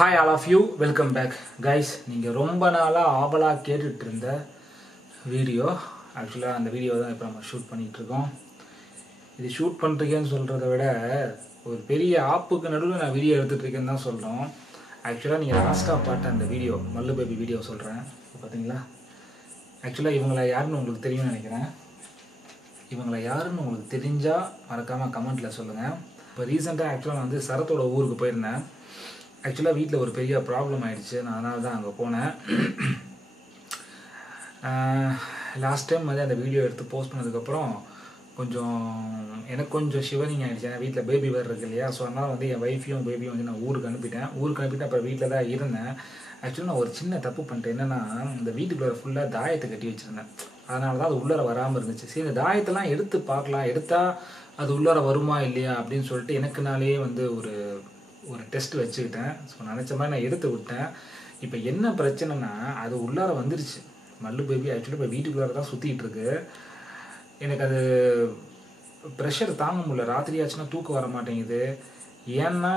Hi all of you, welcome back guys. நீங்கள் ரொம்ப நாளாக ஆவலாக கேட்டுட்டு இருந்த வீடியோ ஆக்சுவலாக அந்த வீடியோ தான் இப்போ நம்ம ஷூட் பண்ணிகிட்ருக்கோம். இது ஷூட் பண்ணுறீங்கன்னு சொல்கிறத விட ஒரு பெரிய ஆப்புக்கு நடுவில் நான் வீடியோ எடுத்துகிட்ருக்கேன்னு தான் சொல்கிறோம். ஆக்சுவலாக நீங்கள் லாஸ்ட்டாக பார்த்த அந்த வீடியோ மல்லு பேபி வீடியோ சொல்கிறேன் பார்த்தீங்களா. ஆக்சுவலாக இவங்களை யாருன்னு உங்களுக்கு தெரியும்னு நினைக்கிறேன். இவங்களை யாருன்னு உங்களுக்கு தெரிஞ்சால் மறக்காமல் கமெண்ட்டில் சொல்லுங்கள். இப்போ ரீசெண்டாக ஆக்சுவலாக நான் வந்து சரத்தோட ஊருக்கு போயிருந்தேன். ஆக்சுவலாக வீட்டில் ஒரு பெரிய ப்ராப்ளம் ஆகிடுச்சு. நான் அதனால தான் அங்கே போனேன். லாஸ்ட் டைம் வந்து அந்த வீடியோ எடுத்து போஸ்ட் பண்ணதுக்கப்புறம் எனக்கு கொஞ்சம் ஷிவரிங் ஆகிடுச்சு. ஏன்னா வீட்டில் பேபி வேறு இருக்கு இல்லையா. ஸோ அதனால் வந்து என் ஒய்ஃபையும் பேபியும் வந்து நான் ஊருக்கு அனுப்பிட்டேன். அப்புறம் வீட்டில் தான் இருந்தேன். ஆக்சுவலாக நான் ஒரு சின்ன தப்பு பண்ணிட்டேன். என்னென்னா இந்த வீட்டுக்குள்ளே ஃபுல்லாக தாயத்தை கட்டி வச்சுருந்தேன். அதனால தான் அது உள்ளார வராமல் இருந்துச்சு. சரி, இந்த தாயத்தெல்லாம் எடுத்து பார்க்கலாம், எடுத்தால் அது உள்ளார வருமா இல்லையா அப்படின்னு சொல்லிட்டு எனக்குனாலே வந்து ஒரு டெஸ்ட் வச்சுக்கிட்டேன். ஸோ நினச்ச மாதிரி நான் எடுத்து விட்டேன். இப்போ என்ன பிரச்சனைனா அது உள்ளார வந்துருச்சு. மல்லு பேபி ஆக்சுவலாக இப்போ வீட்டுக்குள்ளார தான் சுற்றிக்கிட்டு இருக்கு. எனக்கு அது ப்ரெஷர் தாங்க முடியல. ராத்திரி ஆச்சுன்னா தூக்கம் வர மாட்டேங்குது. ஏன்னா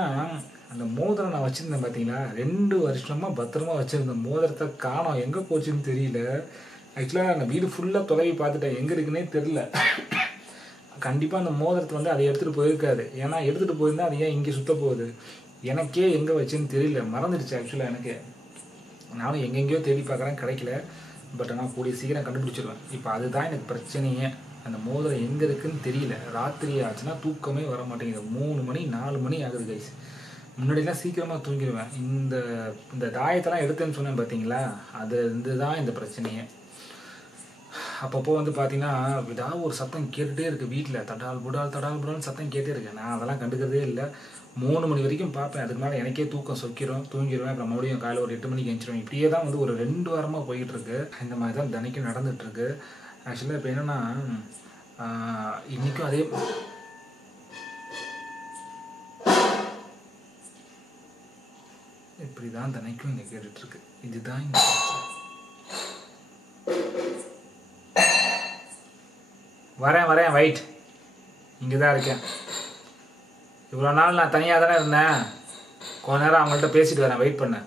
அந்த மோதிரம் நான் வச்சுருந்தேன் பார்த்தீங்களா, 2 வருஷமாக பத்திரமா வச்சுருந்த மோதிரத்தை காணோம். எங்கே போச்சுன்னு தெரியல. ஆக்சுவலாக நான் வீடு ஃபுல்லாக தொலைவி பார்த்துட்டேன், எங்கே இருக்குன்னே தெரில. கண்டிப்பாக அந்த மோதிரத்தை வந்து அதை எடுத்துகிட்டு போயிருக்காது. ஏன்னா எடுத்துகிட்டு போயிருந்தால் அது ஏன் இங்கே சுற்ற போகுது, எனக்கே எங்கே வச்சுன்னு தெரியல, மறந்துடுச்சு. ஆக்சுவலாக எனக்கு நானும் எங்கெங்கேயோ தேடி பார்க்குறேன், கிடைக்கல. பட் ஆனால் கூடிய சீக்கிரம் கண்டுபிடிச்சிடுவேன். இப்போ அதுதான் எனக்கு பிரச்சனையே. அந்த மோதிரம் எங்கே இருக்குதுன்னு தெரியல. ராத்திரி ஆச்சுன்னா தூக்கமே வர மாட்டேங்குது. 3 மணி 4 மணி ஆகுது கைஸ். முன்னாடிலாம் சீக்கிரமாக தூங்கிடுவேன். இந்த தாயத்தெல்லாம் எடுத்தேன்னு சொன்னேன் பார்த்தீங்களா, அது இருந்து தான் இந்த பிரச்சனையே. அப்பப்போ வந்து பார்த்தீங்கன்னா ஏதாவது ஒரு சத்தம் கேட்டுகிட்டே இருக்குது வீட்டில். தடால் புடால்னு சத்தம் கேட்டே இருக்கேன். நான் அதெல்லாம் கண்டுக்கிறதே இல்லை. 3 மணி வரைக்கும் பார்ப்பேன். அதுக்கு மேலே எனக்கே தூக்கம் தூங்கிடுவேன். அப்புறம் மறுபடியும் காலையில் ஒரு 8 மணிக்கு எழுந்திருவேன். இப்படியே தான் வந்து ஒரு 2 வாரமாக போய்கிட்டுருக்கு. இந்த மாதிரி தான் தினைக்கும் நடந்துகிட்ருக்கு. ஆக்சுவலாக இப்போ என்னென்னா இன்றைக்கும் அதே இப்படி தான் தினைக்கும் இங்கே கேட்டுட்ருக்கு. இதுதான் இந்த வரேன் வெயிட், இங்கே தான் இருக்கேன். இவ்வளோ நாள் நான் தனியாக தானே இருந்தேன். கொஞ்ச நேரம் அவங்கள்ட்ட பேசிட்டு வரேன், வெயிட் பண்ணேன்.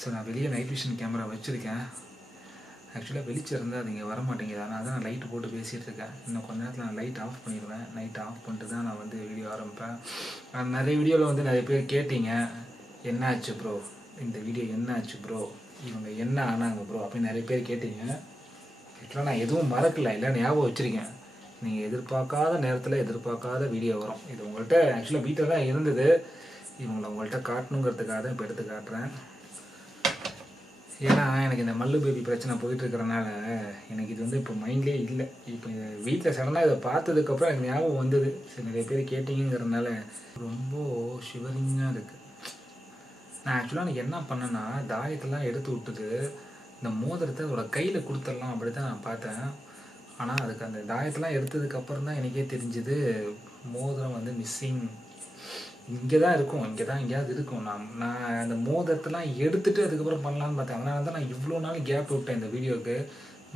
சார், நான் வெளியே நைட் விஷன் கேமரா வச்சுருக்கேன். ஆக்சுவலாக வெளிச்சம் இருந்தால் அது இங்கே வர மாட்டேங்குது. அதனால தான் நான் லைட்டு போட்டு பேசிகிட்டு இருக்கேன். இன்னும் கொஞ்ச நேரத்தில் நான் லைட் ஆஃப் பண்ணிடுவேன். லைட் ஆஃப் பண்ணிட்டு தான் நான் வந்து வீடியோ ஆரம்பிப்பேன். நிறைய வீடியோவில் வந்து நிறைய பேர் கேட்டீங்க, என்ன ஆச்சு ப்ரோ, இந்த வீடியோ என்ன ஆச்சு ப்ரோ, இவங்க என்ன ஆனாங்க ப்ரோ அப்படின்னு நிறைய பேர் கேட்டீங்க. ஆக்சுவலாக நான் எதுவும் மறக்கலை, இல்லை ஞாபகம் வச்சுருக்கேன். நீங்கள் எதிர்பார்க்காத நேரத்தில் எதிர்பார்க்காத வீடியோ வரும். இது உங்கள்கிட்ட ஆக்சுவலாக வீட்டில் தான் இருந்தது. இவங்களை உங்கள்கிட்ட காட்டணுங்கிறதுக்காக தான் இப்போ எடுத்து காட்டுறேன். ஏன்னா எனக்கு இந்த மல்லு பேபி பிரச்சனை போயிட்டுருக்கிறனால எனக்கு இது வந்து இப்போ மைண்ட்லேயே இல்லை. இப்போ வீட்டில் சடனாக இதை பார்த்ததுக்கப்புறம் எனக்கு ஞாபகம் வந்தது. சரி, நிறைய பேர் கேட்டிங்கிறதுனால ரொம்ப ஷிவரிங்காக இருக்குது. நான் ஆக்சுவலாக எனக்கு என்ன பண்ணேன்னா தாயத்தெல்லாம் எடுத்து விட்டுட்டு இந்த மோதிரத்தை அதோட கையில் கொடுத்துடலாம் அப்படி தான் நான் பார்த்தேன். ஆனால் அதுக்கு அந்த தாயத்தெல்லாம் எடுத்ததுக்கப்புறம் தான் எனக்கே தெரிஞ்சுது மோதிரம் வந்து மிஸ்ஸிங். இங்கே தான் இருக்கும், எங்கேயாவது இருக்கும். நான் அந்த மோதிரத்தெல்லாம் எடுத்துகிட்டு அதுக்கப்புறம் பண்ணலான்னு பார்த்தேன். அதனால தான் நான் இவ்வளோ நாள் கேப் விட்டேன் இந்த வீடியோவுக்கு.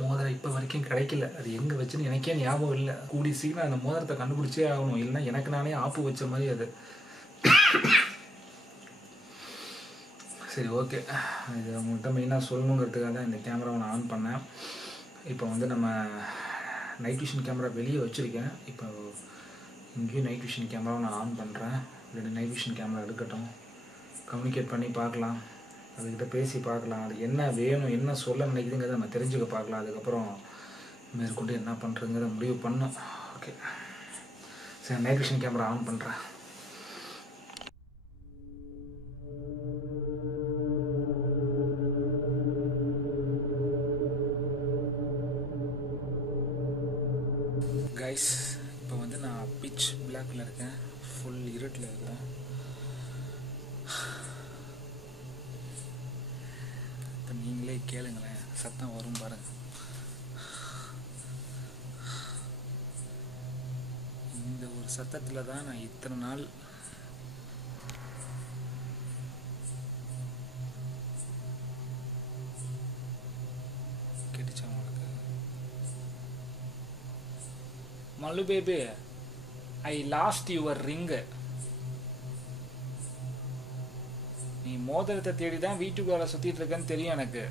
மோதிரம் இப்போ வரைக்கும் கிடைக்கல. அது எங்கே வச்சுன்னு எனக்கே ஞாபகம் இல்லை. கூடி சீக்கிரம் அந்த மோதிரத்தை கண்டுபிடிச்சே ஆகணும், இல்லைன்னா எனக்கு நானே ஆப்பு வச்ச மாதிரி அது. சரி, ஓகே. இது அவங்கள்ட்ட மெயினாக சொல்லணுங்கிறதுக்காக தான் இந்த கேமராவை நான் ஆன் பண்ணேன். இப்போ வந்து நம்ம நைட் விஷன் கேமரா வெளியே வச்சுருக்கேன். இப்போ இங்கேயும் நைட் விஷன் கேமராவை நான் ஆன் பண்ணுறேன். 2 நைட் விஷன் கேமரா எடுக்கட்டும், கம்யூனிகேட் பண்ணி பார்க்கலாம், அதுக்கிட்ட பேசி பார்க்கலாம். அது என்ன வேணும், என்ன சொல்ல நினைக்குதுங்கிறத நம்ம தெரிஞ்சுக்க பார்க்கலாம். அதுக்கப்புறம் மேற்கொண்டு என்ன பண்ணுறதுங்கிறத முடிவு பண்ணோம். ஓகே, சரி, நைட் விஷன் கேமரா ஆன் பண்ணுறேன். கைஸ், இப்போ வந்து நான் பிட்ச் பிளாக்கில் இருக்கேன், ஃபுல் இருட்டில் இருக்கிறேன். இப்போ நீங்களே கேளுங்களேன், சத்தம் வரும் பாருங்க. இந்த ஒரு சத்தத்தில் தான் நான் இத்தனை நாள் கேட்டுச்சேன் உங்களுக்கு. மல்லு baby, I lost your ring. மோதிரத்தை தேடி தான் வீட்டுக்குள்ள சுற்றிட்டு இருக்கேன்னு தெரியும் எனக்கு.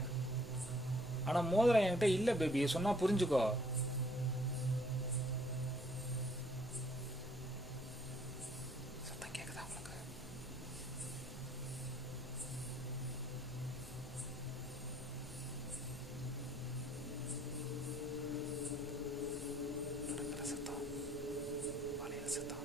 ஆனால் மோதிரம் என்கிட்ட இல்லை பேபி, சொன்னால் புரிஞ்சுக்கோ. சத்தம் கேட்குதா உங்களுக்கு? நடக்கிற சத்தம், வளையல் சத்தம்.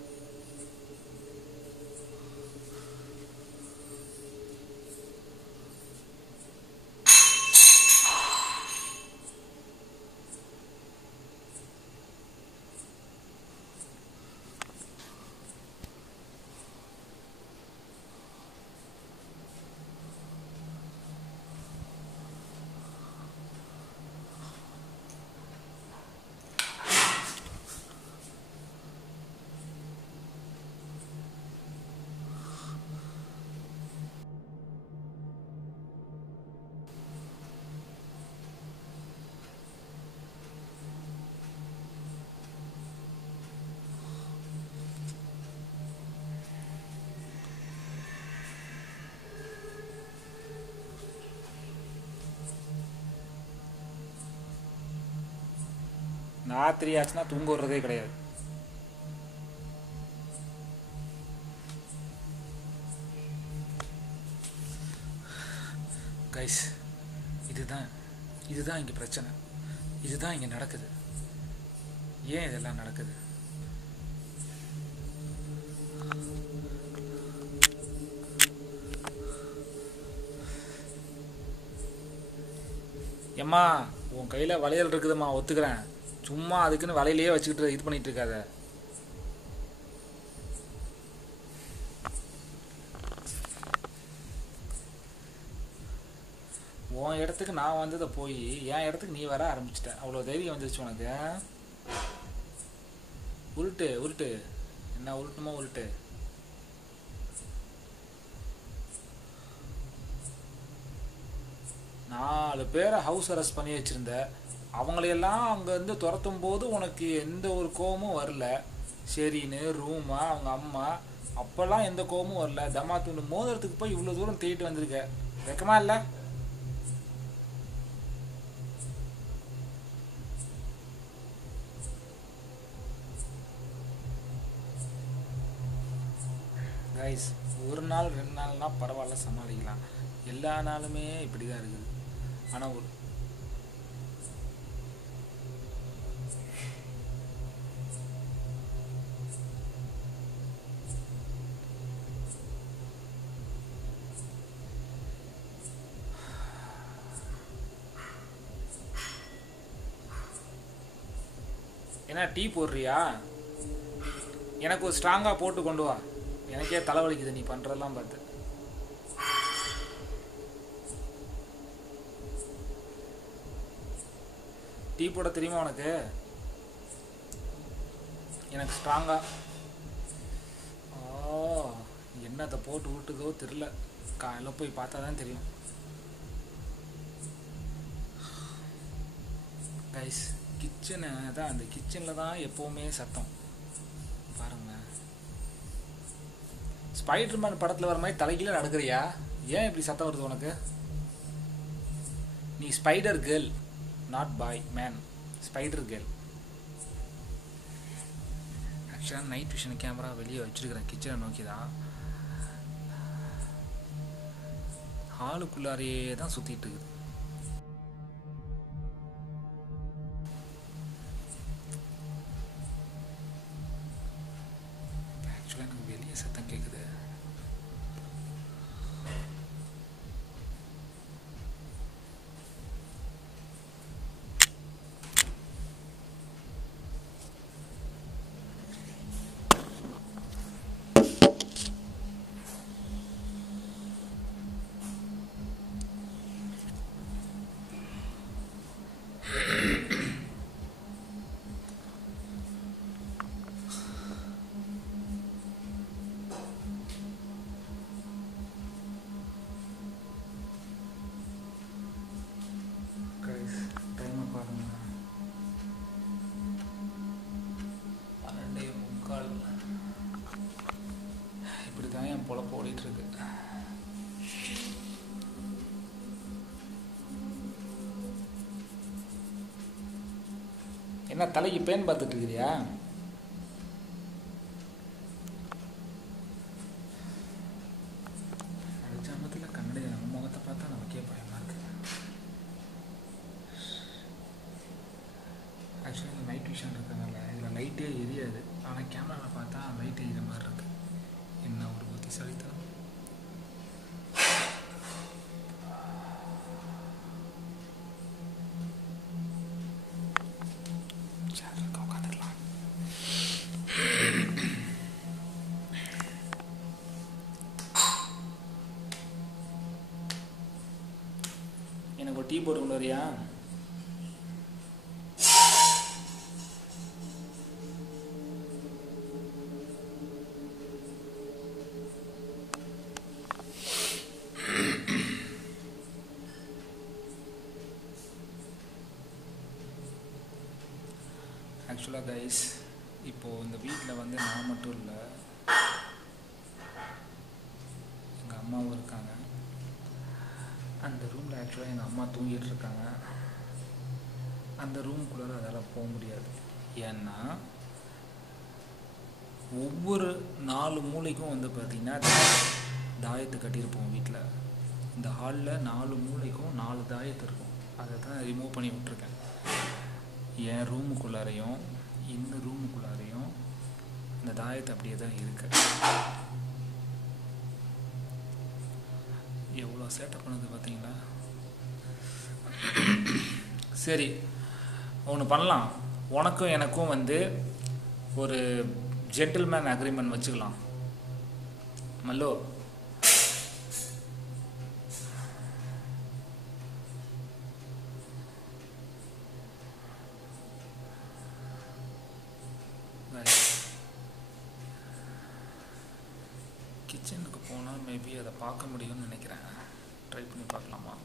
ராத்திரி ஆச்சுன்னா தூங்க விடுறதே கிடையாது. கைஸ், இதுதான் இங்கே பிரச்சனை. இதுதான் இங்கே நடக்குது. ஏன் இதெல்லாம் நடக்குது? ஏம்மா, உன் கையில் வளையல் இருக்குதும்மா, ஒத்துக்கிறேன். சும்மா அதுக்குன்னு வலையிலேயே வச்சுக்கிட்டு இது பண்ணிட்டு இருக்காத. உன் இடத்துக்கு நான் வந்ததை போய் என் இடத்துக்கு நீ வர ஆரம்பிச்சிட்ட. அவ்வளோ தைரியம் வந்துருச்சு உனக்கு. உருட்டு என்ன உருட்டுமோ உருட்டு. நாலு பேரை ஹவுஸ் அரெஸ்ட் பண்ணி வச்சிருந்த. அவங்களையெல்லாம் அங்கேருந்து துரத்தும் போது உனக்கு எந்த ஒரு கோபமும் வரல. சரின்னு ரூமா அவங்க அம்மா அப்போல்லாம் எந்த கோபமும் வரல. தம்மா தூண்டு மோதிரத்துக்கு போய் இவ்வளோ தூரம் தேடிட்டு வந்திருக்க. வெக்கமா இல்லை? கைஸ், ஒரு நாள் 2 நாள்னா பரவாயில்ல, சமாளிக்கலாம். எல்லா நாளுமே இப்படி தான் இருக்குது. ஆனால் ஒரு என்ன டீ போடுறியா? எனக்கு ஒரு ஸ்ட்ராங்காக போட்டு கொண்டு வா. எனக்கே தலைவலிக்குது நீ பண்ணுறதெல்லாம் பார்த்து. டீ போட தெரியுமா உனக்கு? எனக்கு ஸ்ட்ராங்காக. என்னத்தை போட்டு விட்டுதோ தெரில. காலையில் போய் பார்த்தா தான் தெரியும். கைஸ், கிச்சனு தான், அந்த கிச்சனில் தான் எப்போவுமே சத்தம். பாருங்க, ஸ்பைடர்மேன் படத்தில் வர மாதிரி தலைகீழ நடக்கிறியா? ஏன் இப்படி சத்தம் வருது உனக்கு? நீ spider girl, not bye man. Spider girl. ஆக்சுவலாக நைட் விஷன் கேமரா வெளியே வச்சுருக்கிறேன், கிச்சனை நோக்கி தான். ஹாலுக்குள்ளாரையே தான் சுற்றிட்டு இருக்குது. ஆக்சுவலாக எனக்கு வெளியே சத்தம் கேட்குது. டைமை பாருங்க, 12:45. இப்படி தான் என் பொழப்பு ஓடிட்டுருக்கு. என்ன தலைக்கு பேன் பார்த்துட்டு இருக்கிறியா? ஜாமத்தில் கண்ணடி முகத்தை பார்த்தா நமக்கே பயமா இருக்கு. ஆக்சுவலி நைட் விஷன் இருக்கிறதுனால இதில் லைட்டே எரியாது. ஆனால் கேமராவில் பார்த்தா லைட் எரியிற மாதிரி இருக்கு. என்ன ஒரு புத்திசாலித்தனம். எனக்கு ஒரு டீ போட்டு கொண்டு வரியா? ஆக்சுவலாக கைஸ், இப்போது இந்த வீட்டில் வந்து நான் மட்டும் இல்லை, எங்கள் அம்மாவும் இருக்காங்க. அந்த ரூமில் ஆக்சுவலாக எங்கள் அம்மா தூங்கிட்டு இருக்காங்க. அந்த ரூமுக்குள்ளே அதால் போக முடியாது. ஏன்னா ஒவ்வொரு 4 மூலைக்கும் வந்து பார்த்திங்கன்னா தாயத்தை கட்டியிருப்போம் வீட்டில். இந்த ஹாலில் 4 மூலைக்கும் 4 தாயத்து இருக்கும். அதை தான் ரிமூவ் பண்ணி விட்ருக்கேன். என் ரூமுக்குள்ளாரையும் இந்த ரூமுக்குள்ளாரையும் இந்த தாயத்தை அப்படியே தான் இருக்கு. எவ்வளோ சேட்டப் பண்ணுது பார்த்தீங்களா? சரி, ஒன்று பண்ணலாம். உனக்கும் எனக்கும் வந்து ஒரு ஜென்டில்மேன் அக்ரிமெண்ட் வச்சுக்கலாம். மல்லோ, கிச்சனுக்கு போனால் மேபி அதை பார்க்க முடியும்னு நினைக்கிறேன். ட்ரை பண்ணி பார்க்கலாமா?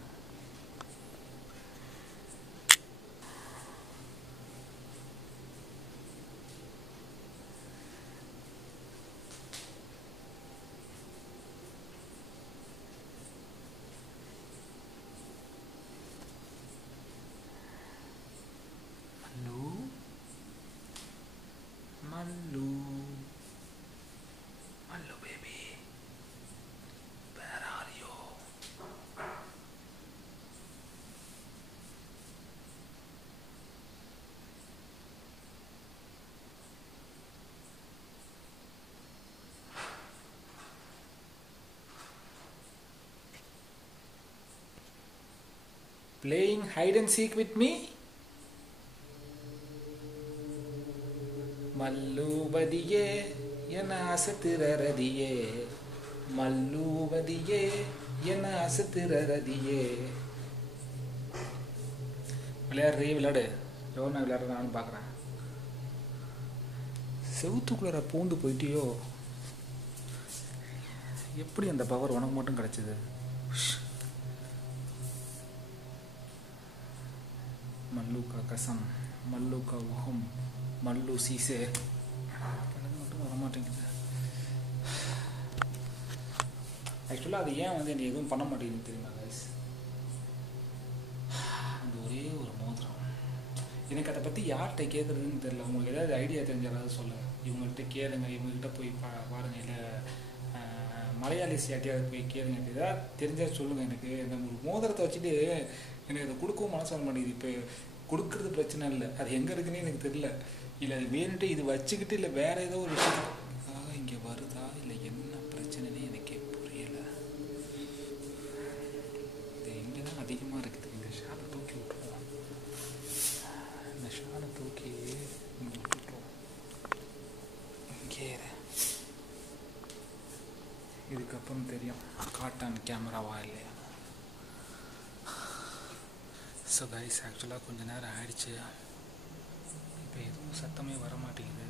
மல்லு, மல்லு, மல்லு baby, where are you? Playing hide and seek with me? மல்லுவதியே என அசத்திரதியே, மல்லுவதியே என அசத்திரதியே. விளையாடுறீ, விளையாடு. எவ்வளோ நான் விளையாடுற நானும் பார்க்குறேன். செவுத்துக்குள்ளார பூந்து போயிட்டியோ? எப்படி அந்த பவர் உனக்கு மட்டும் கிடைச்சது? मल्लू का कसम, मल्लू का वहम, मल्लू सीसे. எனக்கு மட்டும் வர மாட்டேங்குது. ஆக்சுவலாக அது ஏன் வந்து எனக்கு எதுவும் பண்ண மாட்டேங்குது தெரியுமா கைஸ்? அது ஒரே ஒரு மோதிரம். எனக்கு அதை பற்றி யார்கிட்ட கேட்குறதுன்னு தெரியல. உங்களுக்கு ஏதாவது ஐடியா தெரிஞ்சாலும் சொல்லுங்கள். இவங்கள்ட்ட கேளுங்க, இவங்ககிட்ட போய் பாருங்கள். இல்லை மலையாளிஸ் யார்ட்டையாவது போய் கேளுங்க. ஏதாவது தெரிஞ்சால் சொல்லுங்கள். எனக்கு இந்த ஒரு மோதிரத்தை வச்சுட்டு எனக்கு அதை கொடுக்கவும் மனசு வர மாட்டேங்குது. இப்போ கொடுக்கறது பிரச்சனை இல்லை, அது எங்கே இருக்குன்னே எனக்கு தெரியல. இல்லை அது வேணுட்டு இது வச்சுக்கிட்டு இல்லை வேறு ஏதோ ஒரு விஷயத்துக்காக இங்கே வருதா இல்லை என்ன பிரச்சனைன்னு எனக்கே புரியலை. இது இங்கே தான் அதிகமாக இருக்குது. இந்த ஷாலை தூக்கி விட்டுருவோம். இந்த ஷாலை தூக்கி இங்கே விட்டுருவோம். இங்கே இதுக்கப்புறம் தெரியும் காட்டான் கேமராவா இல்லையா. ஸோ கைஸ், ஆக்சுவலாக கொஞ்சம் நேரம் ஆயிடுச்சு. இப்போ எதுவும் சத்தமே வர மாட்டேங்குது.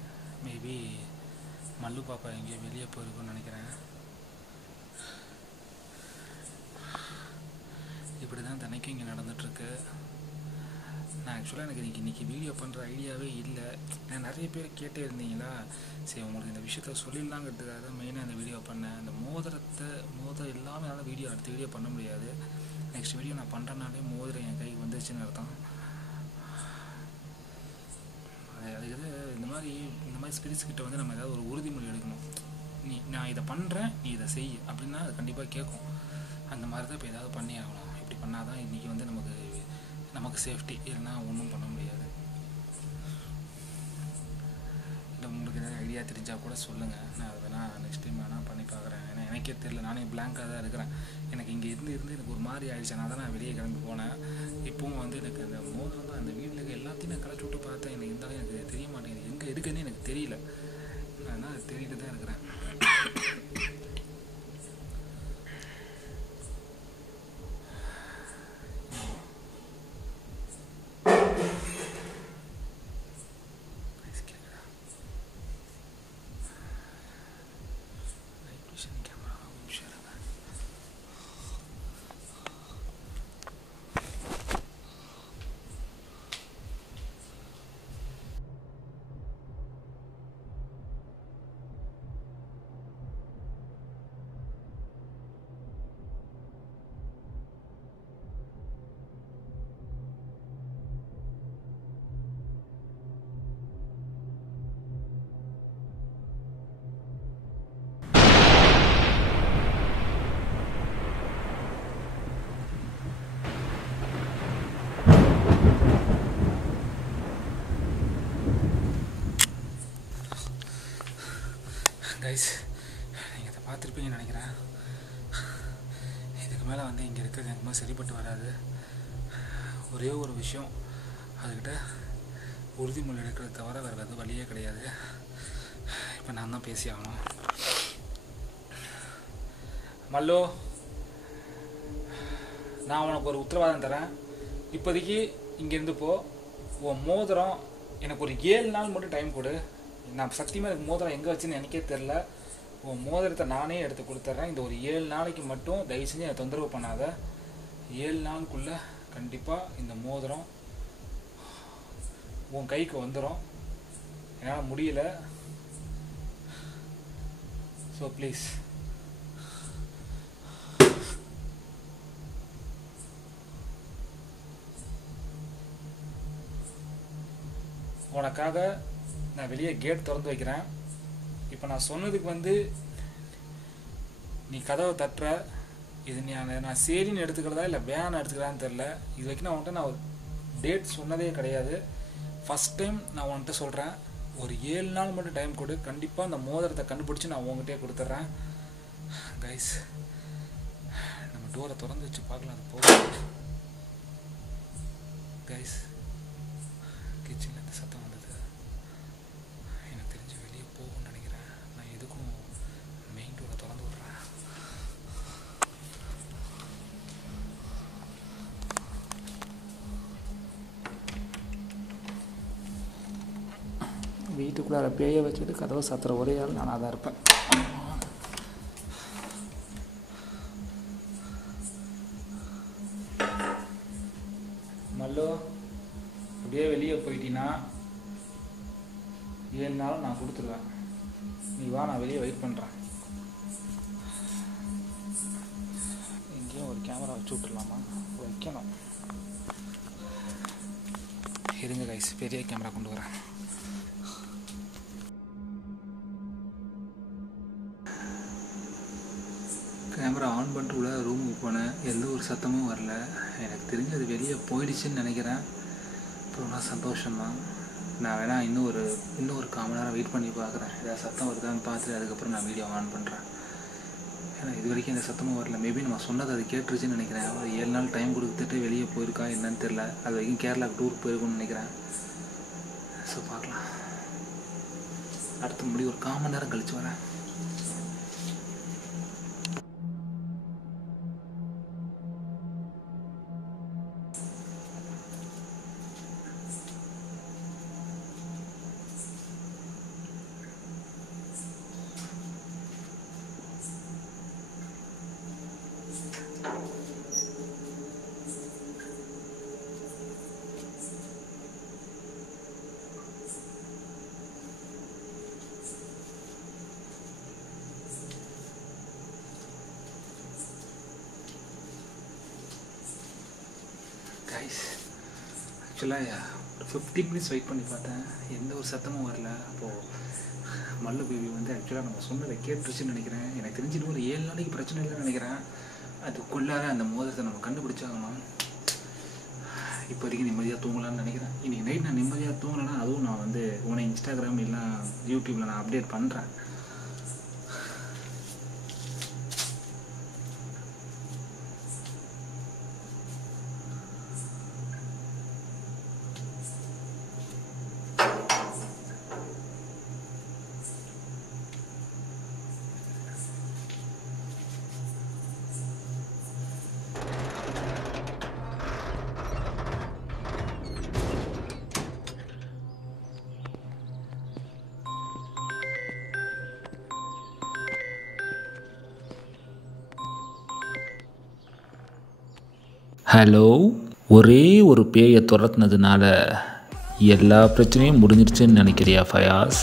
மேபி மல்லு பாப்பா எங்கேயோ வெளியே போயிருக்குன்னு நினைக்கிறேன். இப்படி தான் தினைக்கும் இங்கே நடந்துகிட்ருக்கு. நான் ஆக்சுவலாக எனக்கு இன்றைக்கி வீடியோ பண்ணுற ஐடியாவே இல்லை. நான் நிறைய பேர் கேட்டே இருந்தீங்களா, சரி உங்களுக்கு இந்த விஷயத்த சொல்லிடலாங்கிறதுக்காக தான் மெயினாக இந்த வீடியோ பண்ணேன். இந்த மோதிரம் இல்லாமல் என்னால் அடுத்த வீடியோ பண்ண முடியாது. நெக்ஸ்ட் வீடியோ நான் பண்ணுறனாலே மோதிரம் என் கைக்கு வந்துச்சுன்னு அர்த்தம். அதுக்கு இந்த மாதிரி ஸ்பிரிட்ஸ் கிட்ட வந்து நம்ம ஏதாவது ஒரு உறுதிமொழி எடுக்கணும். நான் இதை பண்ணுறேன், நீ இதை செய் அப்படின்னா அது கண்டிப்பாக கேட்கும். அந்த மாதிரி தான் இப்போ ஏதாவது பண்ணி ஆகணும். இப்படி பண்ணால் தான் இன்றைக்கி வந்து நமக்கு சேஃப்டி, இல்லைன்னா ஒன்றும் பண்ண முடியாது. இல்லை உங்களுக்கு ஏதாவது ஐடியா தெரிஞ்சால் கூட சொல்லுங்கள், நான் அதெல்லாம் நெக்ஸ்ட் டைம் வேணால் பண்ணி பார்க்குறேன். ஏன்னா எனக்கே தெரியல, நானே பிளாங்காக தான் இருக்கிறேன். எனக்கு இங்கே இருந்து எனக்கு ஒரு மாதிரி ஆகிடுச்சு. நான் தான் நான் வெளியே கிளம்பி போனேன். இப்போவும் வந்து எனக்கு அந்த மோதிரம் தான், அந்த வீட்டில் எல்லாத்தையும் நான் களைச்சி விட்டு பார்த்தேன். எனக்கு இருந்தாலும் எனக்கு தெரிய மாட்டேங்குது, எங்கே இருக்குன்னு எனக்கு தெரியல. நான் அது தேடிட்டு தான் இருக்கிறேன். கைஸ், நீங்கள் இதை பார்த்துருப்பீங்கன்னு நினைக்கிறேன். இதுக்கு மேலே வந்து இங்கே இருக்கிறது எனக்கு சரிப்பட்டு வராது. ஒரே ஒரு விஷயம், அதுக்கிட்ட உறுதிமொழி எடுக்கிறத தவிர வேறு எதுவும் வழியே கிடையாது. இப்போ நான் தான் பேசி ஆகணும். மல்லோ, நான் உனக்கு ஒரு உத்தரவாதம் தரேன். இப்போதைக்கு இங்கேருந்து போ. உன் மோதிரம் எனக்கு ஒரு 7 நாள் மட்டும் டைம் கொடு. நான் சத்தியமாக எனக்கு மோதிரம் எங்கே வச்சுன்னு எனக்கே தெரில. உன் மோதிரத்தை நானே எடுத்து கொடுத்துட்றேன். இந்த ஒரு 7 நாளைக்கு மட்டும் தயவு செஞ்சு என்னை தொந்தரவு பண்ணாத. 7 நாளுக்குள்ளே கண்டிப்பாக இந்த மோதிரம் உன் கைக்கு வந்துடும். என்னால் முடியல. So please. உனக்காக நான் வெளியே கேட் திறந்து வைக்கிறேன். இப்போ நான் சொன்னதுக்கு வந்து நீ கதவை தட்டுற. இது நான் சரின்னு எடுத்துக்கிறதா இல்லை வேணான்னு எடுத்துக்கிறான்னு தெரில. இது வரைக்கும் நான் உன்கிட்ட ஒரு டேட் சொன்னதே கிடையாது. ஃபஸ்ட் டைம் நான் உன்கிட்ட சொல்கிறேன், ஒரு 7 நாள் மட்டும் டைம் கொடு. கண்டிப்பாக அந்த மோதிரத்தை கண்டுபிடிச்சி நான் உங்ககிட்டே கொடுத்துட்றேன். கைஸ், நம்ம டோரை திறந்து வச்சு பார்க்கலாம். அது போகுது. கைஸ், கிச்சனில் இந்த சத்தம் வந்தது. எனக்கு தெரிஞ்சு வெளியே போகும்னு நினைக்கிறேன். நான் எதுக்கும் மெயின் டோரை திறந்து விட்றேன். வீட்டுக்குள்ளார பேயை வச்சுட்டு கதவை சாத்துற ஒரே ஆள் நானாக தான் இருப்பேன். மல்லோ, அப்படியே வெளியே போயிட்டீங்கன்னா 7 நாளும் நான் கொடுத்துருவேன். நீ வா, நான் வெளியே வெயிட் பண்ணுறேன். எங்கேயும் ஒரு கேமரா வச்சு விட்டுடலாமா? வைக்கணும். இருங்க கைஸ், பெரிய கேமரா கொண்டு வரேன். கேமரா ஆன் பண்ணிட்டு உள்ள ரூமுக்கு போனேன். எந்த ஒரு சத்தமும் வரல. எனக்கு தெரிஞ்சு அது வெளியே போயிடுச்சுன்னு நினைக்கிறேன். அப்புறம் நான் சந்தோஷம்தான். நான் வேணா இன்னும் ஒரு 1/4 மணி நேரம் வெயிட் பண்ணி பார்க்குறேன். ஏதாவது சத்தம் வருதான்னு பார்த்துட்டு அதுக்கப்புறம் நான் வீடியோ ஆன் பண்ணுறேன். ஏன்னா இது வரைக்கும் எந்த சத்தமும் வரல. மேபி நம்ம சொன்னது அது கேட்டுருச்சுன்னு நினைக்கிறேன். ஒரு 7 நாள் டைம் கொடுத்துட்டு வெளியே போயிருக்கா என்னன்னு தெரில. அது வரைக்கும் கேரளாவுக்கு டூர் போயிருக்கும்னு நினைக்கிறேன். ஸோ பார்க்கலாம். அடுத்த முடி ஒரு 1/4 மணி நேரம் கழிச்சு வரேன். காய்ஸ் ஆக்சுவலாக ஒரு 15 மினிட்ஸ் வெயிட் பண்ணி பார்த்தேன், எந்த ஒரு சத்தமும் வரல. அப்போது மல்லு பேபி வந்து ஆக்சுவலாக நம்ம சொன்னதை கேட்டுருச்சுன்னு நினைக்கிறேன். எனக்கு தெரிஞ்சுட்டு ஒரு 7 நாளைக்கு பிரச்சனை இல்லைன்னு நினைக்கிறேன். அதுக்குள்ளார அந்த மோதிரத்தை நம்ம கண்டுபிடிச்சாகணும். இப்போதைக்கு நிம்மதியாக தூங்கலான்னு நினைக்கிறேன். இன்றைக்கி நைட் நான் நிம்மதியாக தூங்கலைன்னா அதுவும் நான் வந்து உன்னை இன்ஸ்டாகிராம் இல்லை யூடியூப்பில் நான் அப்டேட் பண்ணுறேன். ஹலோ, ஒரே ஒரு பேயை துரத்துனதுனால எல்லா பிரச்சனையும் முடிஞ்சிருச்சுன்னு நினைக்கிறியா ஃபயாஸ்?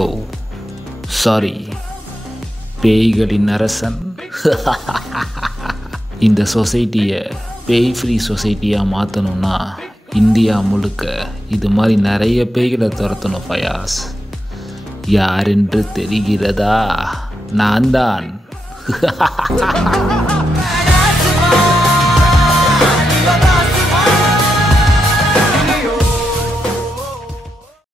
ஓ சாரி, பேய்களின் அரசன். இந்த சொசைட்டியை பேய் ஃப்ரீ சொசைட்டியாக மாற்றணும்னா இந்தியா முழுக்க இது மாதிரி நிறைய பேய்களை துரத்தணும் ஃபயாஸ். யாரென்று தெரிகிறதா? நான் தான்.